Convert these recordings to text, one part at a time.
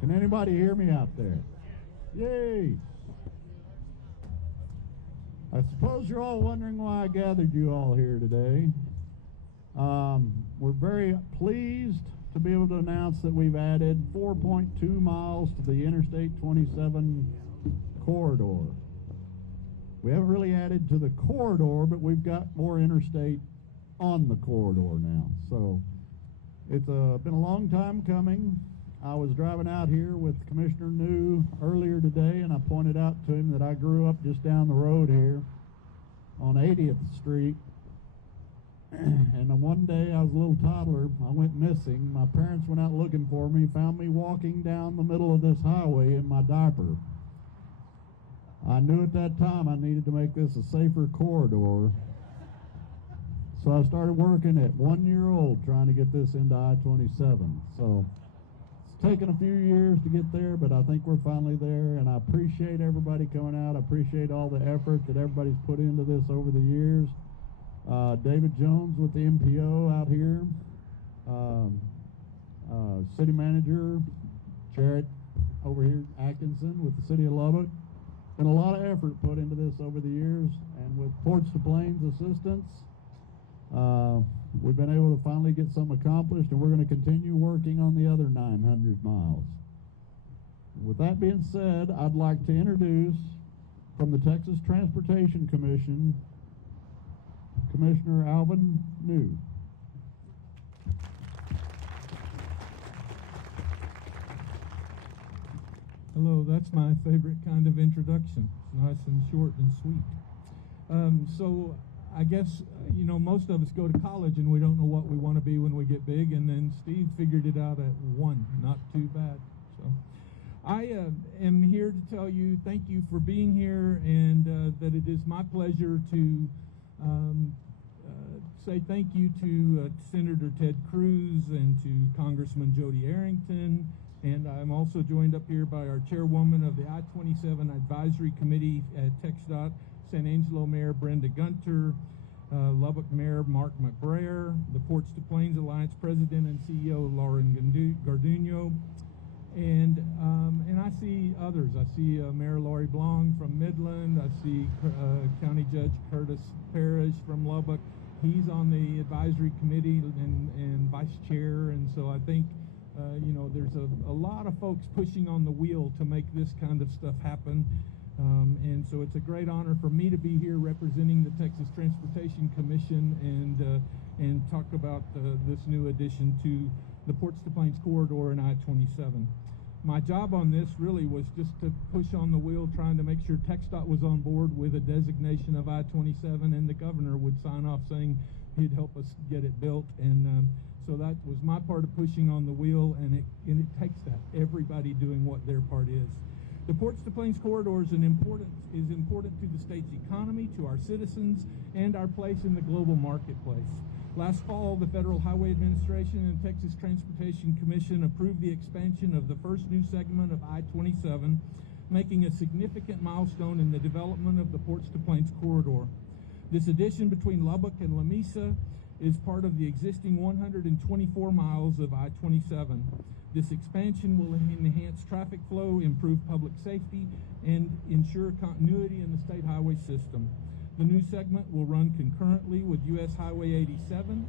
Can anybody hear me out there? Yay! I suppose you're all wondering why I gathered you all here today. We're very pleased to be able to announce that we've added 4.2 miles to the Interstate 27 corridor. We haven't really added to the corridor, but we've got more interstate on the corridor now. So it's been a long time coming. I was driving out here with Commissioner New earlier today, and I pointed out to him that I grew up just down the road here on 80th Street. And one day I was a little toddler, I went missing. My parents went out looking for me, found me walking down the middle of this highway in my diaper. I knew at that time I needed to make this a safer corridor. So I started working at 1 year old trying to get this into I-27. So it's taken a few years to get there, but I think we're finally there, and I appreciate everybody coming out. I appreciate all the effort that everybody's put into this over the years. David Jones with the MPO out here, City Manager Jarrett over here, Atkinson with the City of Lubbock. Been a lot of effort put into this over the years, and with Ports to Plains assistance, we've been able to finally get something accomplished, and we're going to continue working on the other 900 miles. With that being said, I'd like to introduce from the Texas Transportation Commission, Commissioner Alvin New. Hello, that's my favorite kind of introduction. It's nice and short and sweet. So I guess, most of us go to college and we don't know what we want to be when we get big, and then Steve figured it out at 1. Not too bad. So I am here to tell you thank you for being here, and that it is my pleasure to say thank you to Senator Ted Cruz and to Congressman Jody Arrington, and I'm also joined up here by our chairwoman of the I-27 Advisory Committee at TxDOT, San Angelo Mayor Brenda Gunter, Lubbock Mayor Mark McBrayer, the Ports to Plains Alliance President and CEO Lauren Garduno, and I see others. I see Mayor Laurie Blong from Midland. I see County Judge Curtis Parrish from Lubbock. He's on the advisory committee and vice chair, and so I think there's a lot of folks pushing on the wheel to make this kind of stuff happen. And so it's a great honor for me to be here representing the Texas Transportation Commission and talk about this new addition to the Ports to Plains corridor in I-27. My job on this really was just to push on the wheel, trying to make sure TxDOT was on board with a designation of I-27, and the governor would sign off saying he'd help us get it built. And so that was my part of pushing on the wheel, and it takes that, everybody doing what their part is. The Ports to Plains corridor is important to the state's economy, to our citizens, and our place in the global marketplace. Last fall, the Federal Highway Administration and Texas Transportation Commission approved the expansion of the first new segment of I-27, making a significant milestone in the development of the Ports to Plains corridor. This addition between Lubbock and La Mesa is part of the existing 124 miles of I-27. This expansion will enhance traffic flow, improve public safety, and ensure continuity in the state highway system. The new segment will run concurrently with U.S. Highway 87,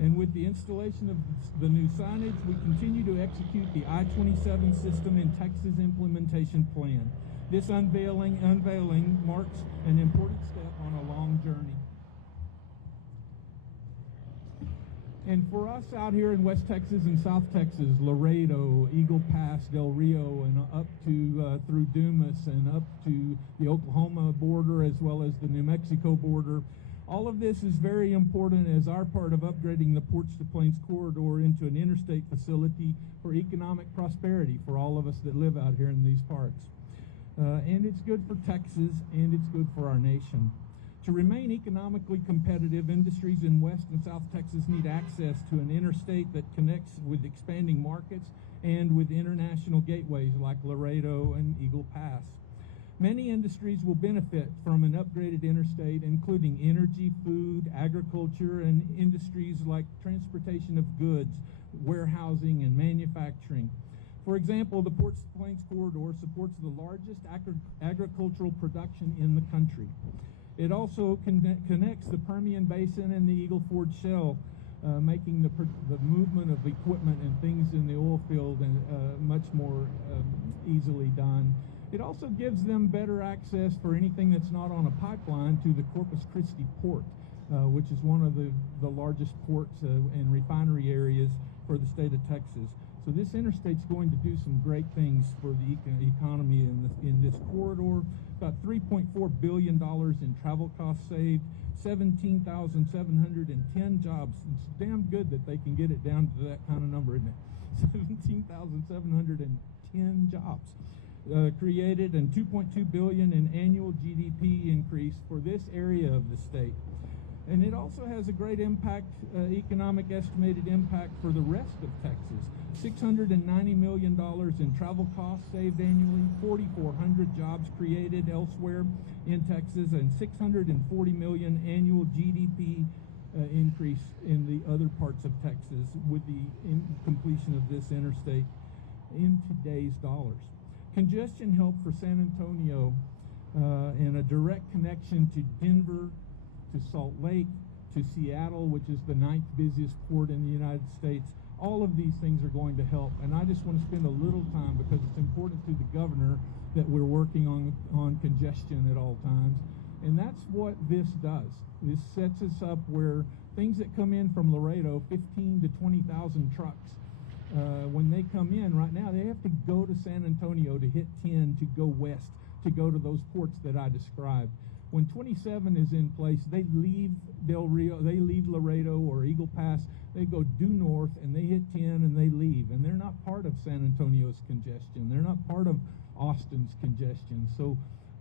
and with the installation of the new signage, we continue to execute the I-27 system in Texas implementation plan. This unveiling marks an important step on a long journey. And for us out here in West Texas and South Texas, Laredo, Eagle Pass, Del Rio, and up to through Dumas and up to the Oklahoma border as well as the New Mexico border, all of this is very important as our part of upgrading the Ports to Plains corridor into an interstate facility for economic prosperity for all of us that live out here in these parts. And it's good for Texas, and it's good for our nation. To remain economically competitive, industries in West and South Texas need access to an interstate that connects with expanding markets and with international gateways like Laredo and Eagle Pass. Many industries will benefit from an upgraded interstate, including energy, food, agriculture, and industries like transportation of goods, warehousing, and manufacturing. For example, the Ports to Plains corridor supports the largest agricultural production in the country. It also connects the Permian Basin and the Eagle Ford Shale, making the movement of equipment and things in the oil field much more easily done. It also gives them better access for anything that's not on a pipeline to the Corpus Christi port, which is one of the largest ports and refinery areas for the state of Texas. So this interstate's going to do some great things for the economy in this corridor. About $3.4 billion in travel costs saved, 17,710 jobs. It's damn good that they can get it down to that kind of number, isn't it? 17,710 jobs created, and $2.2 billion in annual GDP increase for this area of the state. And it also has a great impact, economic estimated impact for the rest of Texas. $690 million in travel costs saved annually, 4,400 jobs created elsewhere in Texas, and $640 million annual GDP increase in the other parts of Texas with the completion of this interstate in today's dollars. Congestion help for San Antonio and a direct connection to Denver, to Salt Lake, to Seattle, which is the 9th busiest port in the United States. All of these things are going to help, and I just want to spend a little time, because it's important to the governor that we're working on congestion at all times, and that's what this does. This sets us up where things that come in from Laredo, 15 to 20,000 trucks, when they come in right now, they have to go to San Antonio to hit 10 to go west, to go to those ports that I described. When 27 is in place, they leave Del Rio, they leave Laredo or Eagle Pass, they go due north and they hit 10 and they leave. And they're not part of San Antonio's congestion. They're not part of Austin's congestion. So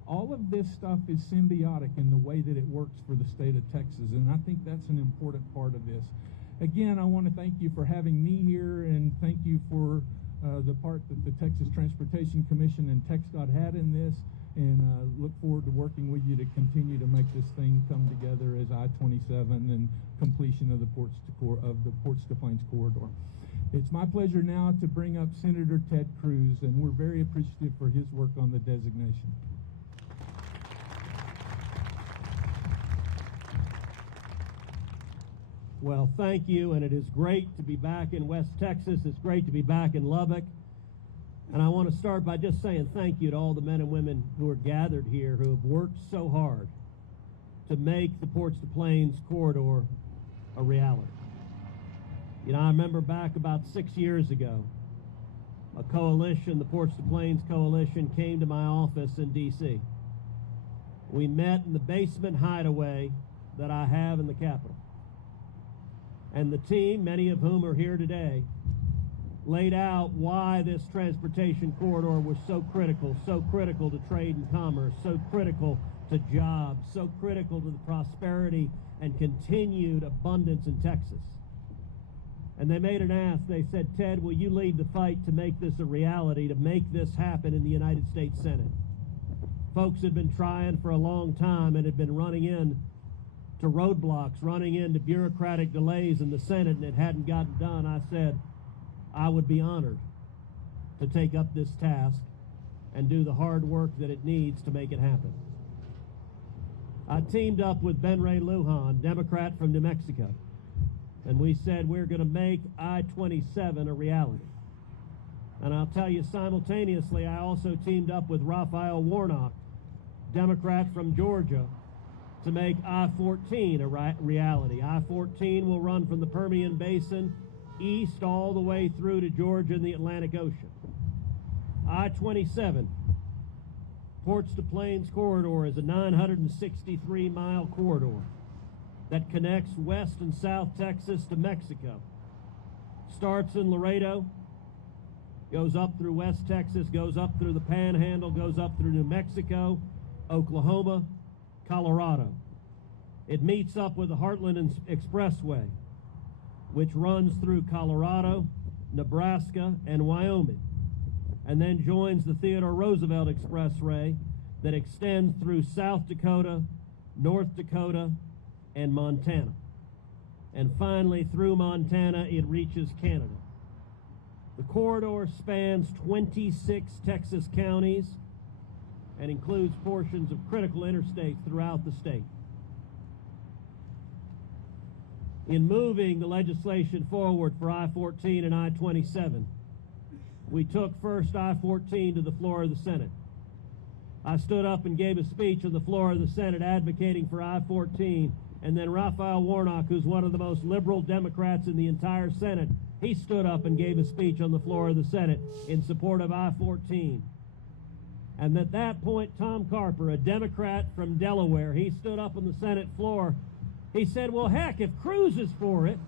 all of this stuff is symbiotic in the way that it works for the state of Texas. And I think that's an important part of this. Again, I want to thank you for having me here, and thank you for the part that the Texas Transportation Commission and TxDOT had in this. And look forward to working with you to continue to make this thing come together as I-27 and completion of the Ports to Plains corridor. It's my pleasure now to bring up Senator Ted Cruz, and we're very appreciative for his work on the designation. Well, thank you, and it is great to be back in West Texas. It's great to be back in Lubbock. And I want to start by just saying thank you to all the men and women who are gathered here, who have worked so hard to make the Ports to Plains corridor a reality. You know, I remember back about 6 years ago, a coalition, the Ports to Plains Coalition, came to my office in D.C. We met in the basement hideaway that I have in the Capitol. And the team, many of whom are here today, laid out why this transportation corridor was so critical to trade and commerce, so critical to jobs, so critical to the prosperity and continued abundance in Texas. And they made an ask. They said, Ted, will you lead the fight to make this a reality, to make this happen in the United States Senate? Folks had been trying for a long time and had been running in to roadblocks, running into bureaucratic delays in the Senate, and it hadn't gotten done. I said, I would be honored to take up this task and do the hard work that it needs to make it happen. I teamed up with Ben Ray Lujan, Democrat from New Mexico, and we said we're going to make I-27 a reality. And I'll tell you, simultaneously, I also teamed up with Raphael Warnock, Democrat from Georgia, to make I-14 a reality. I-14 will run from the Permian Basin east all the way through to Georgia and the Atlantic Ocean. I-27, Ports to Plains corridor, is a 963-mile corridor that connects West and South Texas to Mexico. Starts in Laredo, goes up through West Texas, goes up through the Panhandle, goes up through New Mexico, Oklahoma, Colorado. It meets up with the Heartland Expressway, which runs through Colorado, Nebraska, and Wyoming, and then joins the Theodore Roosevelt Expressway that extends through South Dakota, North Dakota, and Montana. And finally, through Montana, it reaches Canada. The corridor spans 26 Texas counties and includes portions of critical interstates throughout the state. In moving the legislation forward for I-14 and I-27, we took first I-14 to the floor of the Senate. I stood up and gave a speech on the floor of the Senate advocating for I-14, and then Raphael Warnock, who's one of the most liberal Democrats in the entire Senate, he stood up and gave a speech on the floor of the Senate in support of I-14. And at that point, Tom Carper, a Democrat from Delaware, he stood up on the Senate floor. He said, well, heck, if Cruz is for it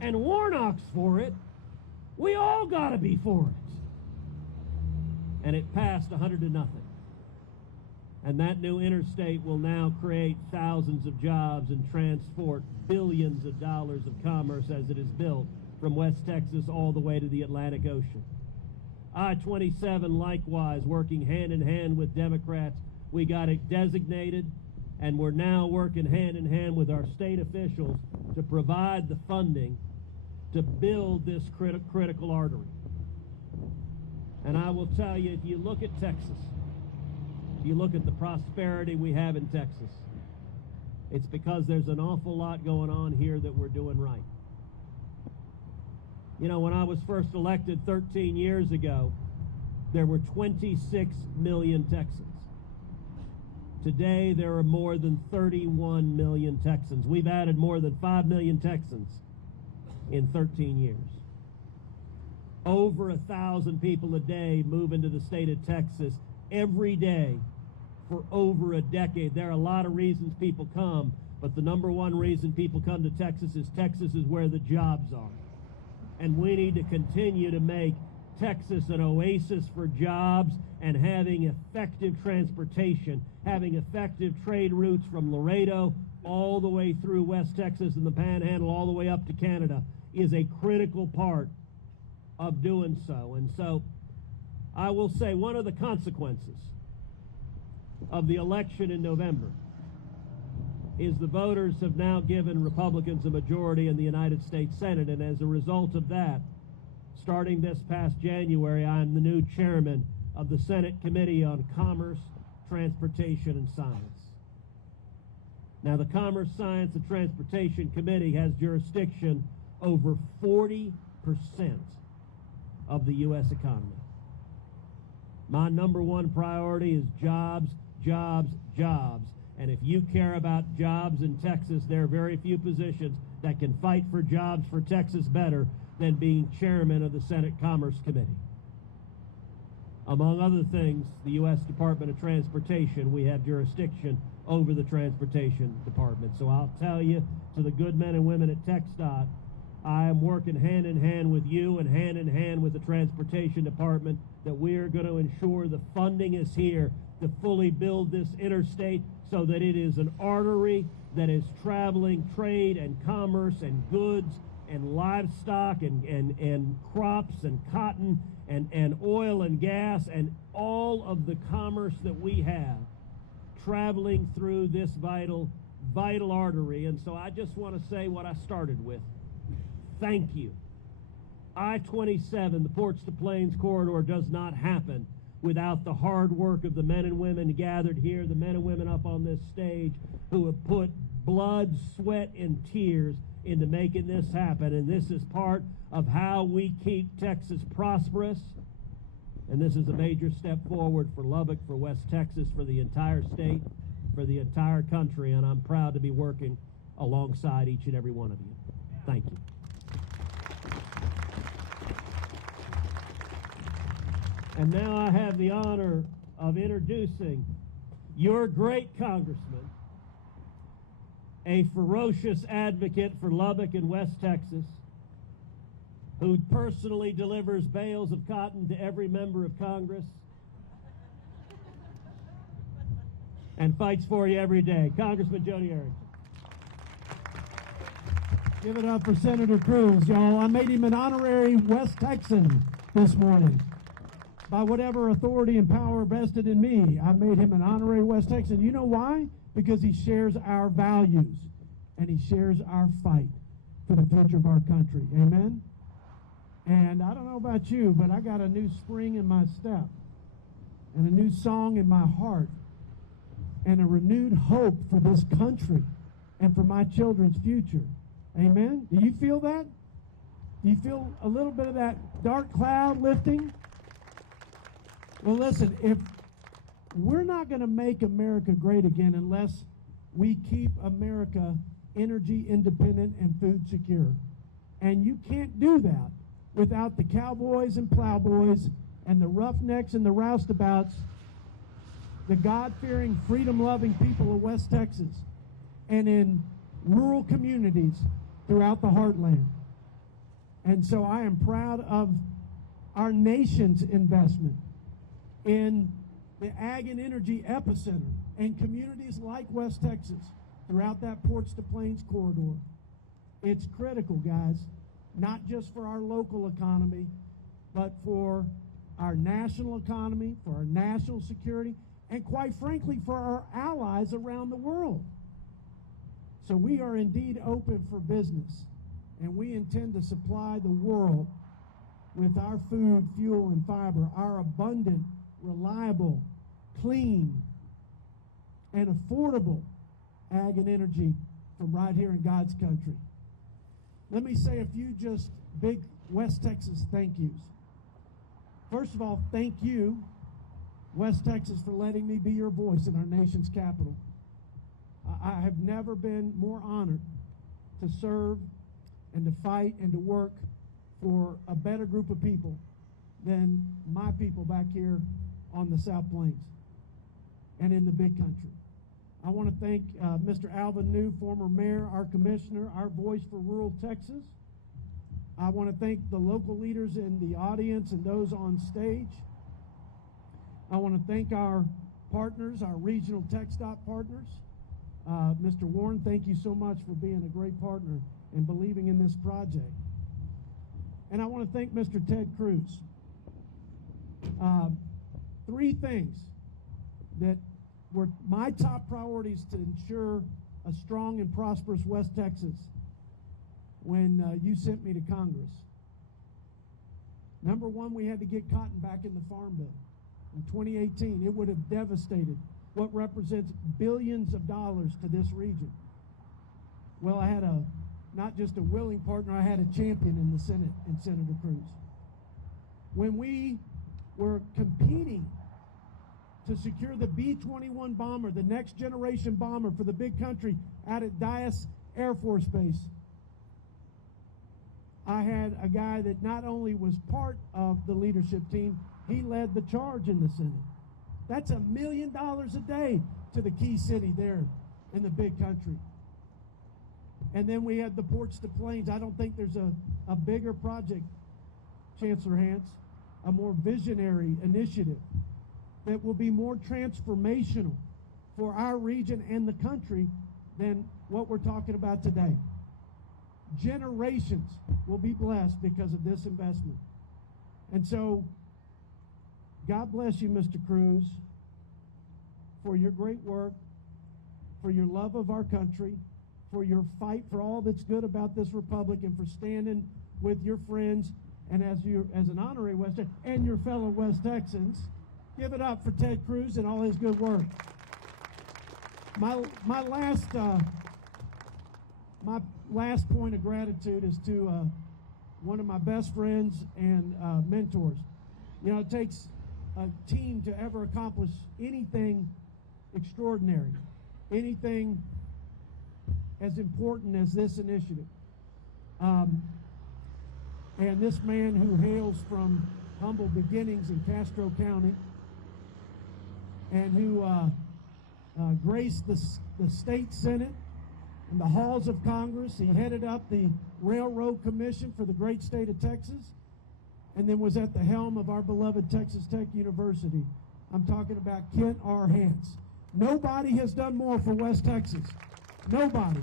and Warnock's for it, we all got to be for it. And it passed 100-0. And that new interstate will now create thousands of jobs and transport billions of dollars of commerce as it is built from West Texas all the way to the Atlantic Ocean. I-27 likewise, working hand in hand with Democrats. We got it designated, and we're now working hand in hand with our state officials to provide the funding to build this critical artery. And I will tell you, if you look at Texas, if you look at the prosperity we have in Texas, it's because there's an awful lot going on here that we're doing right. You know, when I was first elected 13 years ago, there were 26 million Texans. Today, there are more than 31 million Texans. We've added more than 5 million Texans in 13 years. Over 1,000 people a day move into the state of Texas every day for over a decade. There are a lot of reasons people come, but the number one reason people come to Texas is where the jobs are. And we need to continue to make Texas an oasis for jobs and having effective transportation, having effective trade routes from Laredo all the way through West Texas and the Panhandle all the way up to Canada is a critical part of doing so. And so I will say one of the consequences of the election in November is the voters have now given Republicans a majority in the United States Senate, and as a result of that, starting this past January, I am the new chairman of the Senate Committee on Commerce, Transportation, and Science. Now, the Commerce, Science, and Transportation Committee has jurisdiction over 40% of the U.S. economy. My number one priority is jobs, jobs, jobs. And if you care about jobs in Texas, there are very few positions that can fight for jobs for Texas better than being chairman of the Senate Commerce Committee. Among other things, the U.S. Department of Transportation, we have jurisdiction over the Transportation Department. So I'll tell you, to the good men and women at TxDOT, I am working hand in hand with you and hand in hand with the Transportation Department that we are going to ensure the funding is here to fully build this interstate so that it is an artery that is traveling trade and commerce and goods and livestock and crops and cotton and oil and gas and all of the commerce that we have traveling through this vital artery. And so I just want to say what I started with. Thank you. I-27, the Ports to Plains corridor, does not happen without the hard work of the men and women gathered here, the men and women up on this stage who have put blood, sweat, and tears into making this happen. And this is part of how we keep Texas prosperous. And this is a major step forward for Lubbock, for West Texas, for the entire state, for the entire country. And I'm proud to be working alongside each and every one of you. Thank you. And now I have the honor of introducing your great congressman, a ferocious advocate for Lubbock and West Texas, who personally delivers bales of cotton to every member of Congress and fights for you every day, Congressman Joni Arrington. Give it up for Senator Cruz, y'all. I made him an honorary West Texan this morning. By whatever authority and power vested in me, I made him an honorary West Texan. You know why? Because he shares our values and he shares our fight for the future of our country. Amen? And I don't know about you, but I got a new spring in my step and a new song in my heart and a renewed hope for this country and for my children's future. Amen? Do you feel that? Do you feel a little bit of that dark cloud lifting? Well, listen, if we're not going to make America great again unless we keep America energy independent and food secure. And you can't do that without the cowboys and plowboys and the roughnecks and the roustabouts, the God-fearing, freedom-loving people of West Texas and in rural communities throughout the heartland. And so I am proud of our nation's investment in the ag and energy epicenter and communities like West Texas throughout that Ports to Plains corridor. It's critical, guys, not just for our local economy, but for our national economy, for our national security, and quite frankly, for our allies around the world. So we are indeed open for business, and we intend to supply the world with our food, fuel, and fiber, our abundant, reliable, clean, and affordable ag and energy from right here in God's country. Let me say a few just big West Texas thank yous. First of all, thank you, West Texas, for letting me be your voice in our nation's capital. I have never been more honored to serve and to fight and to work for a better group of people than my people back here on the South Plains and in the big country. I want to thank Mr. Alvin New, former mayor, our commissioner, our voice for rural Texas. I want to thank the local leaders in the audience and those on stage. I want to thank our partners, our regional TxDOT partners. Mr. Warren, thank you so much for being a great partner and believing in this project. And I want to thank Mr. Ted Cruz. Three things that were my top priorities to ensure a strong and prosperous West Texas when you sent me to Congress. Number one, we had to get cotton back in the Farm Bill. In 2018, it would have devastated what represents billions of dollars to this region. Well, I had not just a willing partner, I had a champion in the Senate in Senator Cruz. When we were competing to secure the B-21 bomber, the next generation bomber for the big country out at Dyess Air Force Base, I had a guy that not only was part of the leadership team, he led the charge in the Senate. That's $1 million a day to the key city there in the big country. And then we had the Ports to Plains. I don't think there's a bigger project, Chancellor Hance, a more visionary initiative that will be more transformational for our region and the country than what we're talking about today. Generations will be blessed because of this investment. And so, God bless you, Mr. Cruz, for your great work, for your love of our country, for your fight for all that's good about this republic, and for standing with your friends and as an honorary West Texan and your fellow West Texans. Give it up for Ted Cruz and all his good work. My last point of gratitude is to one of my best friends and mentors. You know, it takes a team to ever accomplish anything extraordinary, anything as important as this initiative. And this man who hails from humble beginnings in Castro County and who graced the state Senate and the halls of Congress. He headed up the Railroad Commission for the great state of Texas, and then was at the helm of our beloved Texas Tech University. I'm talking about Kent R. Hance. Nobody has done more for West Texas. Nobody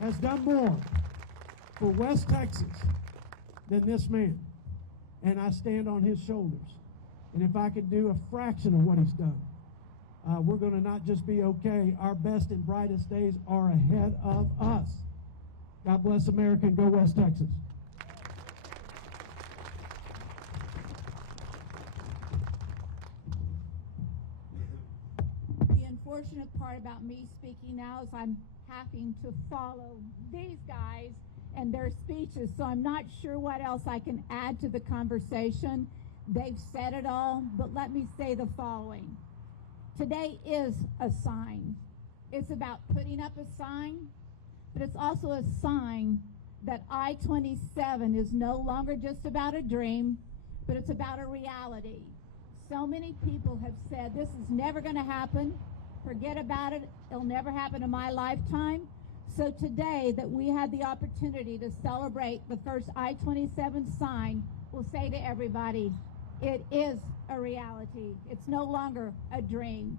has done more for West Texas than this man. And I stand on his shoulders. And if I could do a fraction of what he's done, we're going to not just be okay. Our best and brightest days are ahead of us. God bless America and go West Texas. unfortunate part about me speaking now is I'm having to follow these guys and their speeches, so I'm not sure what else I can add to the conversation. They've said it all, but let me say the following. Today is a sign. It's about putting up a sign, but it's also a sign that I-27 is no longer just about a dream, but it's about a reality. So many people have said, this is never going to happen. Forget about it. It'll never happen in my lifetime. So today that we had the opportunity to celebrate the first I-27 sign, we'll say to everybody, it is a reality. It's no longer a dream.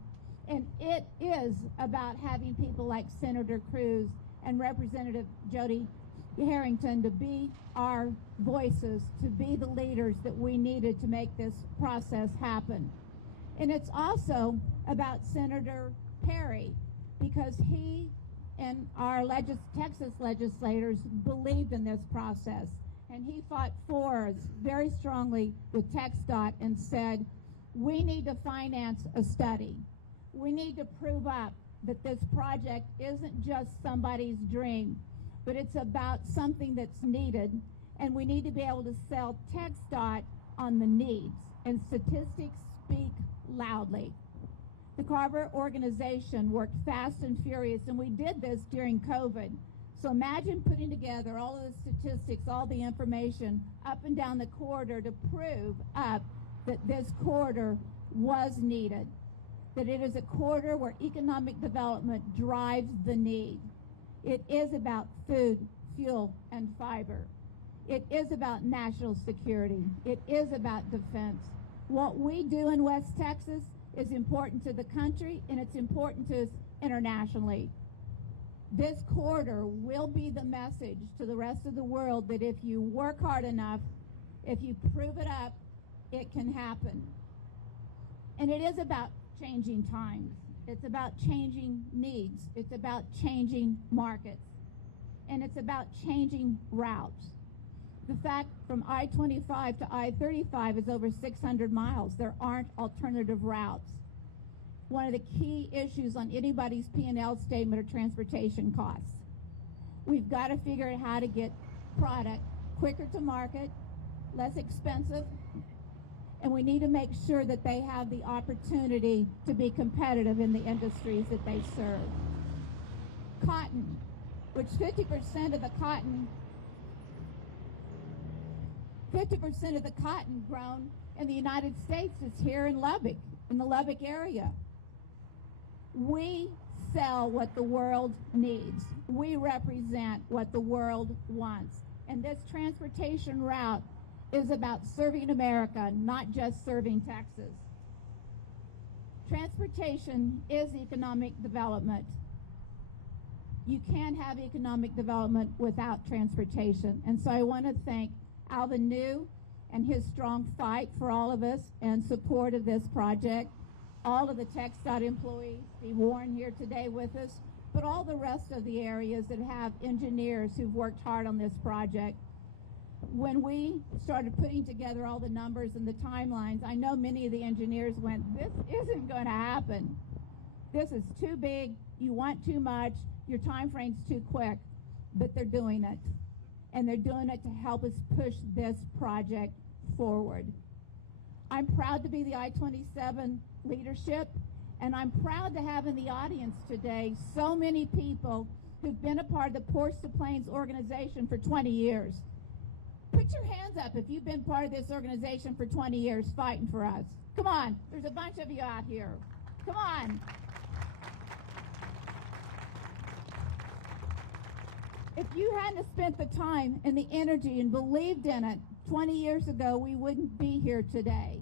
And it is about having people like Senator Cruz and Representative Jody Harrington to be our voices, to be the leaders that we needed to make this process happen. And it's also about Senator Perry, because he and our Texas legislators believed in this process. And he fought for us very strongly with TxDOT and said, we need to finance a study. We need to prove up that this project isn't just somebody's dream, but it's about something that's needed, and we need to be able to sell TxDOT on the needs, and statistics speak loudly. The Carver organization worked fast and furious, and we did this during COVID. So imagine putting together all of the statistics, all the information up and down the corridor to prove up that this corridor was needed, that it is a corridor where economic development drives the need. It is about food, fuel, and fiber. It is about national security. It is about defense. What we do in West Texas is important to the country, and it's important to us internationally. This corridor will be the message to the rest of the world that if you work hard enough, if you prove it up, it can happen. And it is about changing times. It's about changing needs. It's about changing markets. And it's about changing routes. The fact from I-25 to I-35 is over 600 miles. There aren't alternative routes. One of the key issues on anybody's P&L statement are transportation costs. We've got to figure out how to get product quicker to market, less expensive, and we need to make sure that they have the opportunity to be competitive in the industries that they serve. Cotton, which 50% of the cotton grown in the United States is here in Lubbock, in the Lubbock area. We sell what the world needs. We represent what the world wants. And this transportation route is about serving America, not just serving Texas. Transportation is economic development. You can't have economic development without transportation. And so I want to thank Alvin New and his strong fight for all of us and support of this project. All of the TxDOT employees, Steve Warren here today with us, but all the rest of the areas that have engineers who've worked hard on this project. When we started putting together all the numbers and the timelines, I know many of the engineers went, this isn't going to happen. This is too big, you want too much, your time frame's too quick, but they're doing it. And they're doing it to help us push this project forward. I'm proud to be the I-27 leadership, and I'm proud to have in the audience today so many people who've been a part of the Ports to Plains organization for 20 years. Put your hands up if you've been part of this organization for 20 years fighting for us. Come on, there's a bunch of you out here. Come on. If you hadn't spent the time and the energy and believed in it 20 years ago, we wouldn't be here today.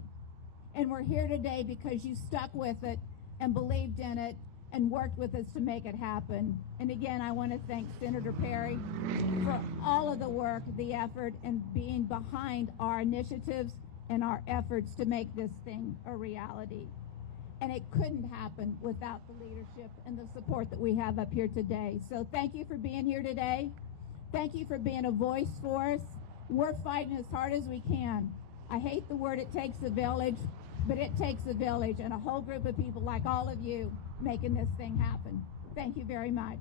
And we're here today because you stuck with it and believed in it and worked with us to make it happen. And again, I want to thank Senator Perry for all of the work, the effort, and being behind our initiatives and our efforts to make this thing a reality. And it couldn't happen without the leadership and the support that we have up here today. So thank you for being here today. Thank you for being a voice for us. We're fighting as hard as we can. I hate the word it takes a village, but it takes a village and a whole group of people like all of you making this thing happen. Thank you very much.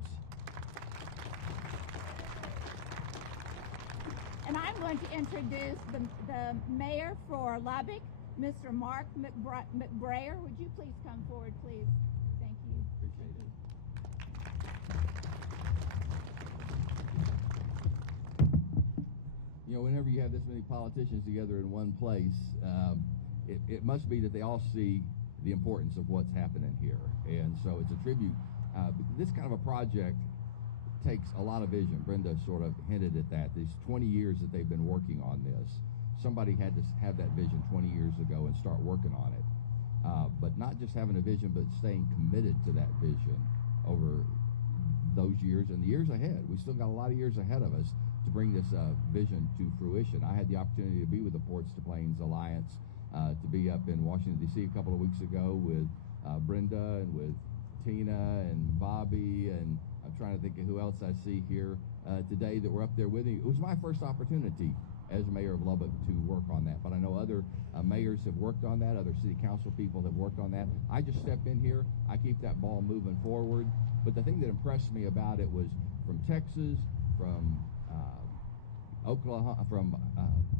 And I'm going to introduce the mayor for Lubbock, Mr. Mark McBrayer. Would you please come forward, please? Thank you. Appreciate it. You know, whenever you have this many politicians together in one place, it must be that they all see the importance of what's happening here. And so it's a tribute. This kind of a project takes a lot of vision. Brenda sort of hinted at that. These 20 years that they've been working on this, somebody had to have that vision 20 years ago and start working on it. But not just having a vision, but staying committed to that vision over those years and the years ahead. We still got a lot of years ahead of us to bring this vision to fruition. I had the opportunity to be with the Ports to Plains Alliance, to be up in Washington, D.C. a couple of weeks ago with Brenda and with Tina and Bobby, and I'm trying to think of who else I see here today that were up there with me. It was my first opportunity as mayor of Lubbock to work on that, but I know other mayors have worked on that, other city council people have worked on that. I just step in here, I keep that ball moving forward, but the thing that impressed me about it was from Texas, from Oklahoma, from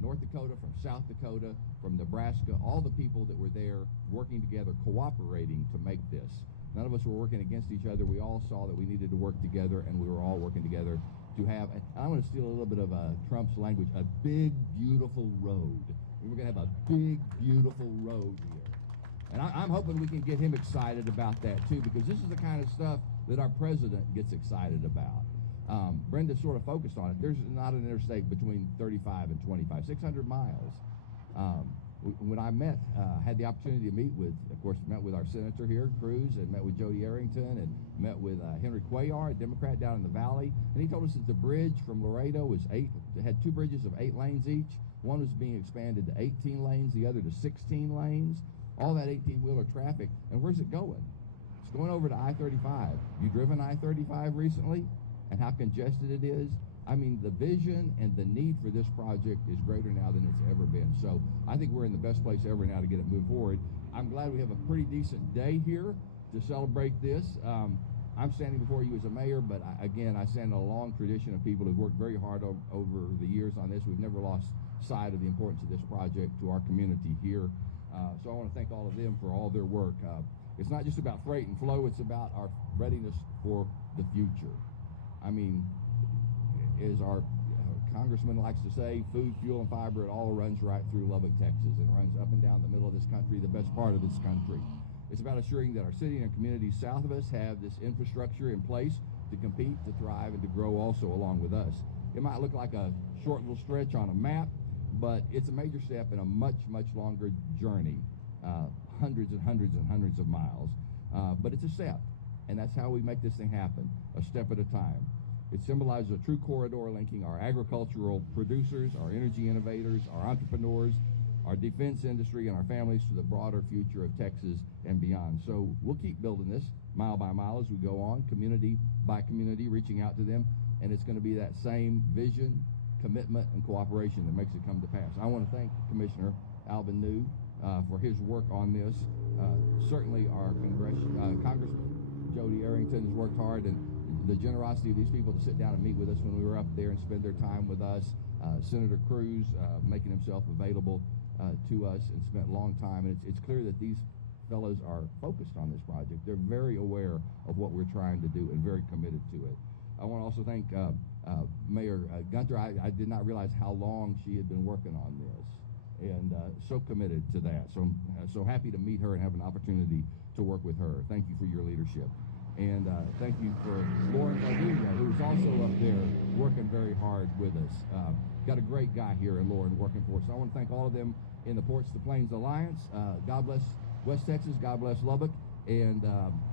North Dakota, from South Dakota, from Nebraska, all the people that were there working together, cooperating to make this. None of us were working against each other. We all saw that we needed to work together, and we were all working together to have, and I'm going to steal a little bit of Trump's language, a big, beautiful road. We're going to have a big, beautiful road here. And I'm hoping we can get him excited about that, too, because this is the kind of stuff that our president gets excited about. Brenda sort of focused on it. There's not an interstate between 35 and 25, 600 miles. When I had the opportunity to meet with, of course, met with our senator here, Cruz, and met with Jody Arrington, and met with Henry Cuellar, a Democrat down in the valley, and he told us that the bridge from Laredo was had two bridges of 8 lanes each. One was being expanded to 18 lanes, the other to 16 lanes. All that 18-wheeler traffic, and where's it going? It's going over to I-35. You driven I-35 recently, and how congested it is? I mean, the vision and the need for this project is greater now than it's ever been. So I think we're in the best place ever now to get it moved forward. I'm glad we have a pretty decent day here to celebrate this. I'm standing before you as a mayor, but again, I stand in a long tradition of people who've worked very hard over the years on this. We've never lost sight of the importance of this project to our community here. So I want to thank all of them for all their work. It's not just about freight and flow, it's about our readiness for the future. I mean, as our congressman likes to say, food, fuel, and fiber, it all runs right through Lubbock, Texas, and it runs up and down the middle of this country, the best part of this country. It's about assuring that our city and communities south of us have this infrastructure in place to compete, to thrive, and to grow also along with us. It might look like a short little stretch on a map, but it's a major step in a much, much longer journey, hundreds and hundreds and hundreds of miles. But it's a step, and that's how we make this thing happen, a step at a time. It symbolizes a true corridor linking our agricultural producers, our energy innovators, our entrepreneurs, our defense industry, and our families to the broader future of Texas and beyond. So we'll keep building this mile by mile as we go on, community by community, reaching out to them, and it's going to be that same vision, commitment, and cooperation that makes it come to pass. I want to thank Commissioner Alvin New for his work on this. Certainly our Congressman Jody Arrington has worked hard, and the generosity of these people to sit down and meet with us when we were up there and spend their time with us. Senator Cruz making himself available to us and spent a long time. And it's clear that these fellows are focused on this project. They're very aware of what we're trying to do and very committed to it. I want to also thank Mayor Gunter. I did not realize how long she had been working on this, and so committed to that. So I'm so happy to meet her and have an opportunity to work with her. Thank you for your leadership. And thank you for Lauren Gardenia, who's also up there working very hard with us. Got a great guy here in Lauren working for us. So I want to thank all of them in the Ports to Plains Alliance. God bless West Texas. God bless Lubbock. And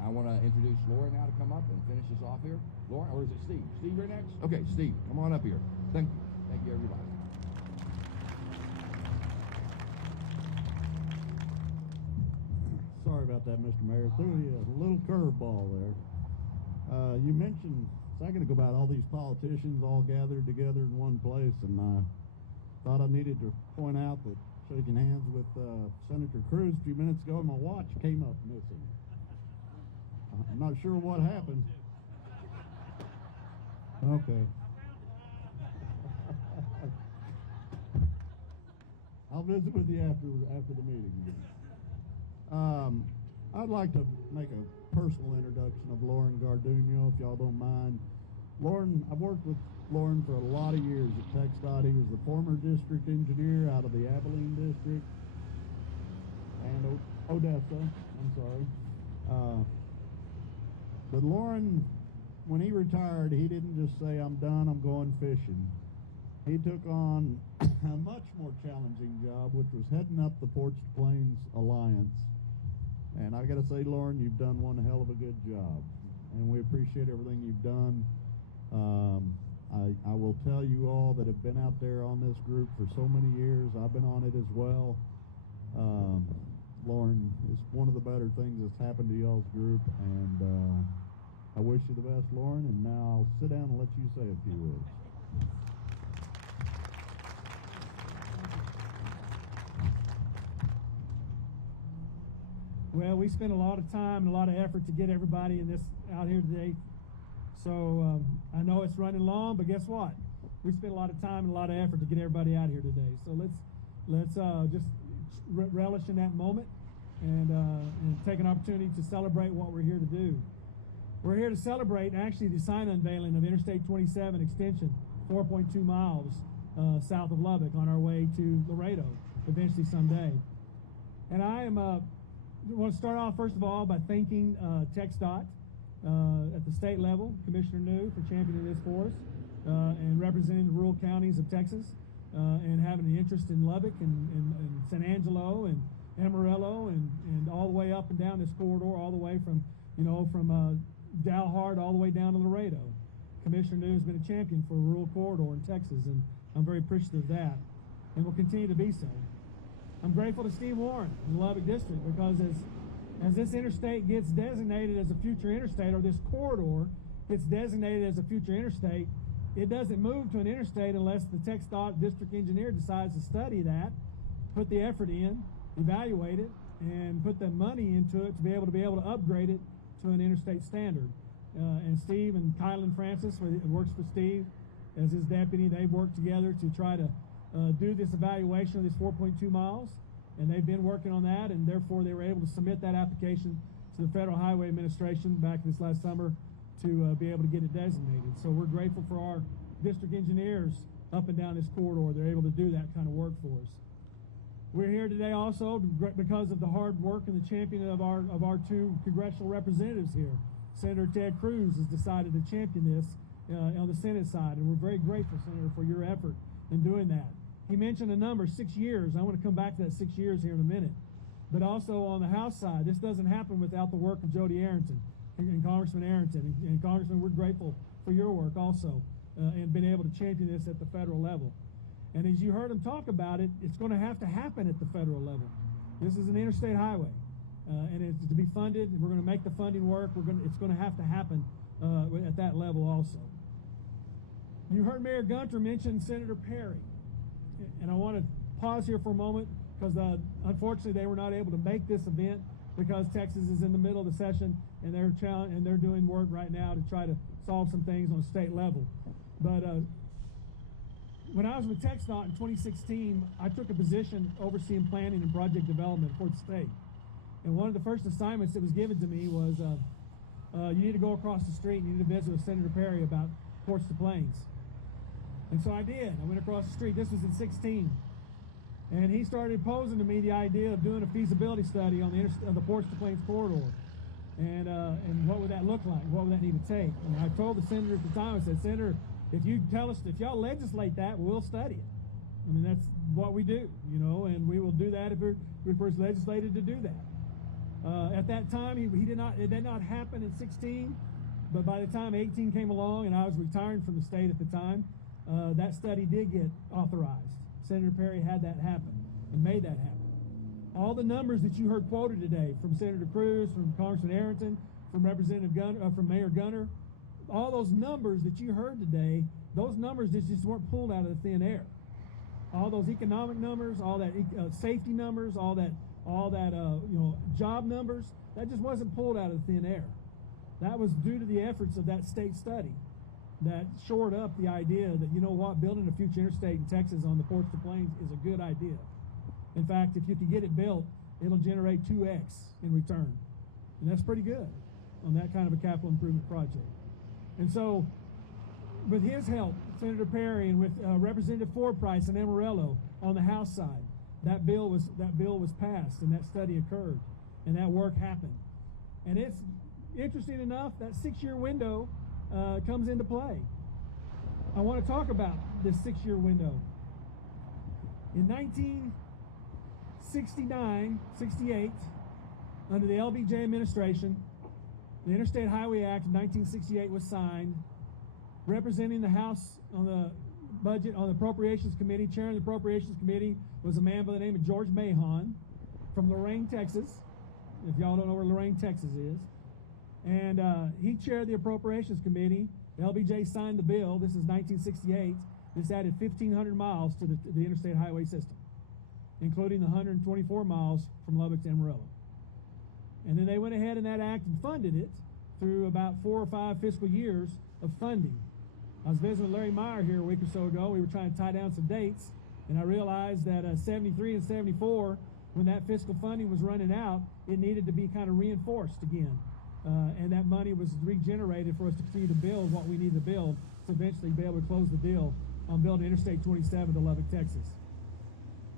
I want to introduce Lauren now to come up and finish us off here. Lauren, or is it Steve? Steve, you're next? Okay, Steve, come on up here. Thank you. Thank you, everybody. Sorry about that, Mr. Mayor. Threw you a little curveball there. You mentioned a second ago about all these politicians all gathered together in one place, and thought I needed to point out that shaking hands with Senator Cruz a few minutes ago, and my watch came up missing. I I'm not sure what happened. Okay. I'll visit with you after the meeting. I'd like to make a personal introduction of Lauren Garduno, if y'all don't mind. Lauren, I've worked with Lauren for a lot of years at TxDOT. He was the former district engineer out of the Abilene district and Odessa. I'm sorry. But Lauren, when he retired, he didn't just say, "I'm done, I'm going fishing." He took on a much more challenging job, which was heading up the Ports to Plains Alliance. And I got to say, Lauren, you've done one hell of a good job, and we appreciate everything you've done. I will tell you all that have been out there on this group for so many years. I've been on it as well. Lauren, it's one of the better things that's happened to y'all's group, and I wish you the best, Lauren. And now I'll sit down and let you say a few words. Well, we spent a lot of time and a lot of effort to get everybody in this out here today. So I know it's running long, but guess what? We spent a lot of time and a lot of effort to get everybody out here today. So let's just relish in that moment and take an opportunity to celebrate what we're here to do. We're here to celebrate actually the sign unveiling of Interstate 27 extension, 4.2 miles south of Lubbock on our way to Laredo eventually someday. And I want to start off first of all by thanking TxDOT at the state level, Commissioner New, for championing this for us and representing the rural counties of Texas and having an interest in Lubbock and San Angelo and Amarillo and all the way up and down this corridor, all the way from Dalhart all the way down to Laredo. Commissioner New has been a champion for a rural corridor in Texas, and I'm very appreciative of that, and will continue to be so. I'm grateful to Steve Warren in the Lubbock District, because as this interstate gets designated as a future interstate, or this corridor gets designated as a future interstate, it doesn't move to an interstate unless the TxDOT district engineer decides to study that, put the effort in, evaluate it, and put the money into it to be able to upgrade it to an interstate standard. And Steve and Kylan Francis, who works for Steve as his deputy, they've worked together to try to do this evaluation of this 4.2 miles, and they've been working on that, and therefore they were able to submit that application to the Federal Highway Administration back this last summer to be able to get it designated. So we're grateful for our district engineers up and down this corridor. They're able to do that kind of work for us. We're here today also because of the hard work and the champion of our two congressional representatives here. Senator Ted Cruz has decided to champion this on the Senate side, and we're very grateful, Senator, for your effort in doing that. He mentioned a number, 6 years. I want to come back to that 6 years here in a minute. But also on the House side, this doesn't happen without the work of Jody Arrington and Congressman Arrington. And Congressman, we're grateful for your work also and being able to champion this at the federal level. And as you heard him talk about it, it's going to have to happen at the federal level. This is an interstate highway, and it's to be funded. And we're going to make the funding work. It's going to have to happen at that level also. You heard Mayor Gunter mention Senator Perry, and I want to pause here for a moment because unfortunately they were not able to make this event because Texas is in the middle of the session and they're doing work right now to try to solve some things on a state level. But when I was with TxDOT in 2016, I took a position overseeing planning and project development for the state. And one of the first assignments that was given to me was you need to go across the street and you need to visit with Senator Perry about Ports to Plains. And so I did. I went across the street. This was in 16. And he started posing to me the idea of doing a feasibility study on the Ports to Plains corridor. And what would that look like? What would that need to take? And I told the senator at the time, I said, Senator, if y'all legislate that, we'll study it. I mean, that's what we do, and we will do that if we're first legislated to do that. At that time, it did not happen in 16, but by the time 18 came along and I was retiring from the state at the time, that study did get authorized. Senator Perry had that happen and made that happen. All the numbers that you heard quoted today from Senator Cruz, from Congressman Arrington, from Representative Gunter, from Mayor Gunter, all those numbers that you heard today, those numbers just weren't pulled out of the thin air. All those economic numbers, all that safety numbers, all that job numbers, that just wasn't pulled out of the thin air. That was due to the efforts of that state study that shored up the idea that, you know what, building a future interstate in Texas on the Ports to Plains is a good idea. In fact, if you can get it built, it'll generate 2x in return. And that's pretty good on that kind of a capital improvement project. And so, with his help, Senator Perry, and with Representative Forprice and Amarillo on the House side, that bill was passed, and that study occurred, and that work happened. And it's interesting enough, that 6-year window comes into play. I want to talk about this 6-year window. In 1968, under the LBJ administration, the Interstate Highway Act of 1968 was signed. Representing the House on the budget, on the Appropriations Committee, chairing the Appropriations Committee was a man by the name of George Mahon from Lorain, Texas. If y'all don't know where Lorain, Texas is. And he chaired the Appropriations Committee. The LBJ signed the bill. This is 1968. This added 1,500 miles to the interstate highway system, including the 124 miles from Lubbock to Amarillo. And then they went ahead in that act and funded it through about 4 or 5 fiscal years of funding. I was visiting with Larry Meyer here a week or so ago. We were trying to tie down some dates, and I realized that 73 and 74, when that fiscal funding was running out, it needed to be kind of reinforced again. And that money was regenerated for us to continue to build what we need to build to eventually be able to close the deal on building Interstate 27 to Lubbock, Texas.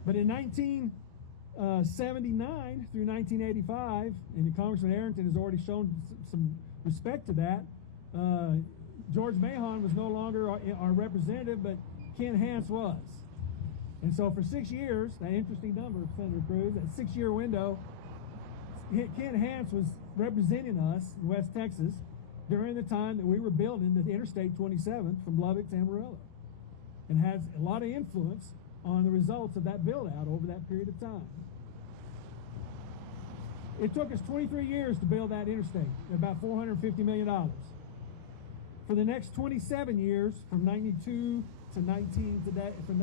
But in 1979 through 1985, and Congressman Arrington has already shown some respect to that, George Mahon was no longer our representative, but Ken Hance was. And so for 6 years, that interesting number, Senator Cruz, that 6-year window, Ken Hance was representing us in West Texas during the time that we were building the Interstate 27 from Lubbock to Amarillo, and has a lot of influence on the results of that build out over that period of time. It took us 23 years to build that interstate, about $450 million. For the next 27 years, from 92 to 19 today, from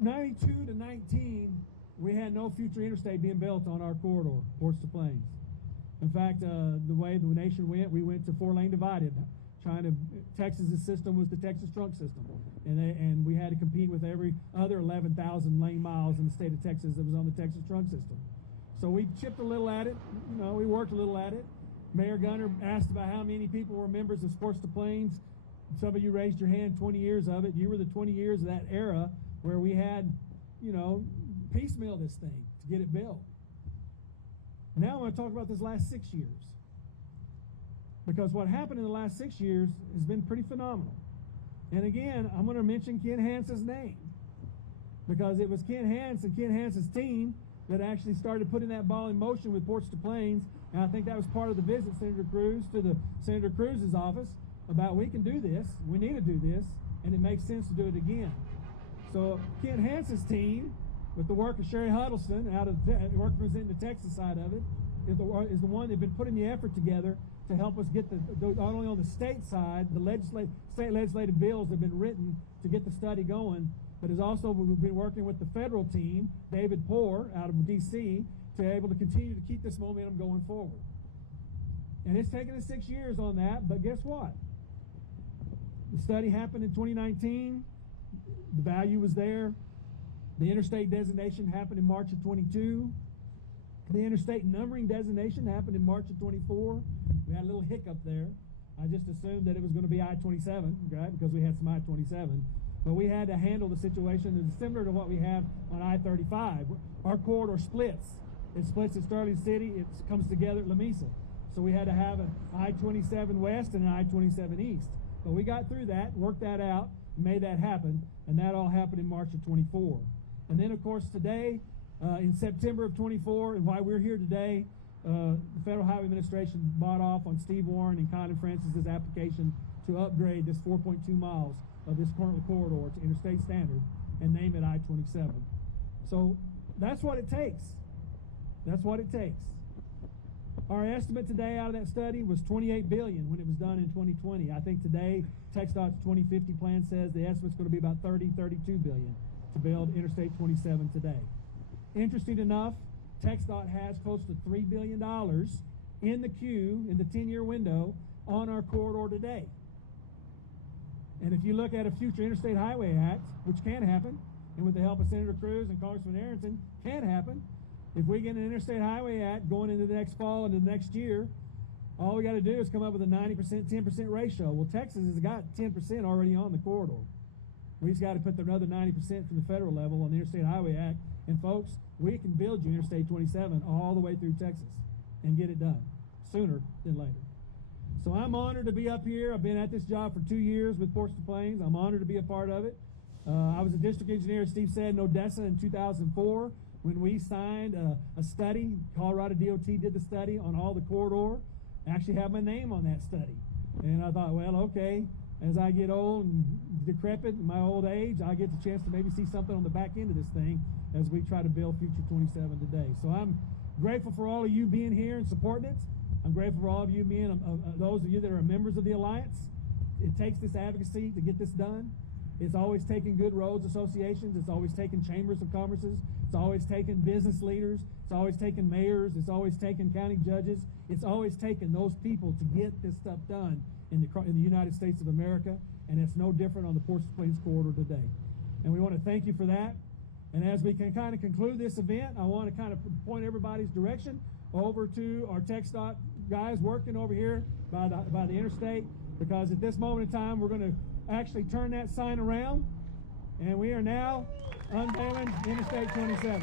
92 to 19, we had no future interstate being built on our corridor, Ports to Plains. In fact, the way the nation went, we went to 4-lane divided. Texas's system was the Texas trunk system, and we had to compete with every other 11,000 lane miles in the state of Texas that was on the Texas trunk system. So we chipped a little at it, we worked a little at it. Mayor Gunner asked about how many people were members of Ports to Plains. Some of you raised your hand, 20 years of it. You were the 20 years of that era where we had, piecemeal this thing to get it built. Now I want to talk about this last 6 years, because what happened in the last 6 years has been pretty phenomenal. And again, I'm going to mention Ken Hance's name, because it was Ken Hance and Ken Hance's team that actually started putting that ball in motion with Ports to Plains. And I think that was part of the visit, Senator Cruz, to Senator Cruz's office about, we can do this, we need to do this, and it makes sense to do it again. So Ken Hance's team, with the work of Sherry Huddleston, representing the Texas side of it, is the one that's been putting the effort together to help us get not only on the state side, state legislative bills that have been written to get the study going, but has also been working with the federal team, David Poore out of D.C., to be able to continue to keep this momentum going forward. And it's taken us 6 years on that, but guess what? The study happened in 2019. The value was there. The interstate designation happened in March of 22. The interstate numbering designation happened in March of 24. We had a little hiccup there. I just assumed that it was going to be I-27, right? Because we had some I-27. But we had to handle the situation that's similar to what we have on I-35. Our corridor splits. It splits at Sterling City. It comes together at Lamesa. So we had to have an I-27 West and an I-27 East. But we got through that, worked that out, made that happen, and that all happened in March of 24. And then, of course, today, in September of 24, and why we're here today, the Federal Highway Administration bought off on Steve Warren and Colin Francis's application to upgrade this 4.2 miles of this current corridor to interstate standard and name it I-27. So that's what it takes. That's what it takes. Our estimate today out of that study was $28 billion when it was done in 2020. I think today, TxDOT's 2050 plan says the estimate's going to be about $32 billion to build Interstate 27 today. Interesting enough, TxDOT has close to $3 billion in the queue in the 10-year window on our corridor today. And if you look at a future Interstate Highway Act, which can happen, and with the help of Senator Cruz and Congressman Arrington, can happen, if we get an Interstate Highway Act going into the next fall and the next year, all we got to do is come up with a 90%, 10% ratio. Well, Texas has got 10% already on the corridor. We just got to put another 90% from the federal level on the Interstate Highway Act. And folks, we can build you Interstate 27 all the way through Texas and get it done sooner than later. So I'm honored to be up here. I've been at this job for 2 years with Ports to Plains. I'm honored to be a part of it. I was a district engineer, as Steve said, in Odessa in 2004 when we signed a study. Colorado DOT did the study on all the corridor. I actually have my name on that study. And I thought, well, okay, as I get old and decrepit in my old age, I get the chance to maybe see something on the back end of this thing as we try to build Future 27 today. So I'm grateful for all of you being here and supporting it. I'm grateful for all of you being, those of you that are members of the Alliance. It takes this advocacy to get this done. It's always taken good roads associations. It's always taken chambers of commerces. It's always taken business leaders. It's always taken mayors. It's always taken county judges. It's always taken those people to get this stuff done in the United States of America, and it's no different on the Ports to Plains corridor today. And we want to thank you for that. And as we can kind of conclude this event, I want to kind of point everybody's direction over to our TxDOT guys working over here by the interstate, because at this moment in time, we're going to actually turn that sign around, and we are now unveiling Interstate 27.